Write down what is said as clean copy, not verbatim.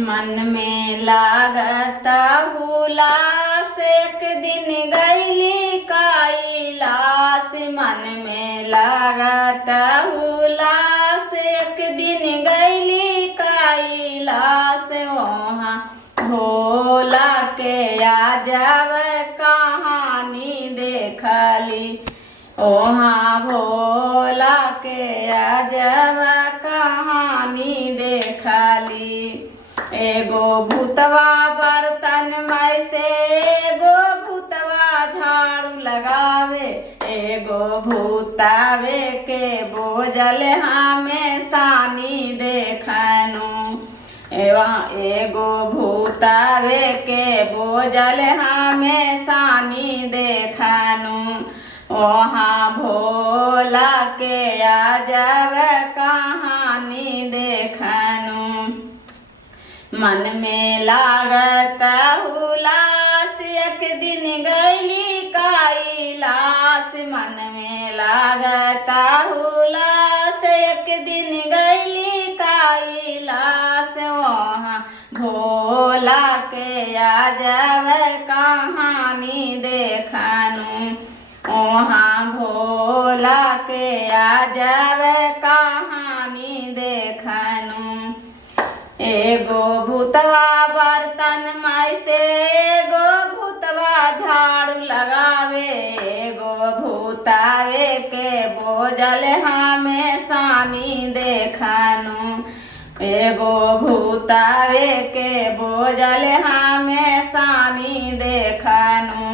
मन में लागता हुलास एक दिन गईली कैलाश। मन में लागता हुलास एक दिन गईली कैलाश। वहाँ भोला के आ जाव कहानी देखली। वहाँ भोला के आ जाव कहानी देखली। एगो भूतवा बर्तन में से एगो भूतवा झाड़ू लगावे। एगो भूतावे के बोझल हमें सानी देखनु। एगो भूतावे के बोझल हमें सानी देखनु। वहाँ भोला के आ जाव कहानी देखनु। मन में लागता हुलास एक दिन गईली कैलाश। मन में लागता हुलास एक दिन गईली कैलाश। वहाँ भोला के आ जाव कहानी देखनु। वहाँ भोला के आ जाव कहानी देखनु। एगो भूतवा बर्तन में से एगो भूतवा झाड़ू लगावे। एगो भूतावे के बोझल हमें सानी देखनु। एगो भूतावे के बोझल हमें सानी देखनु।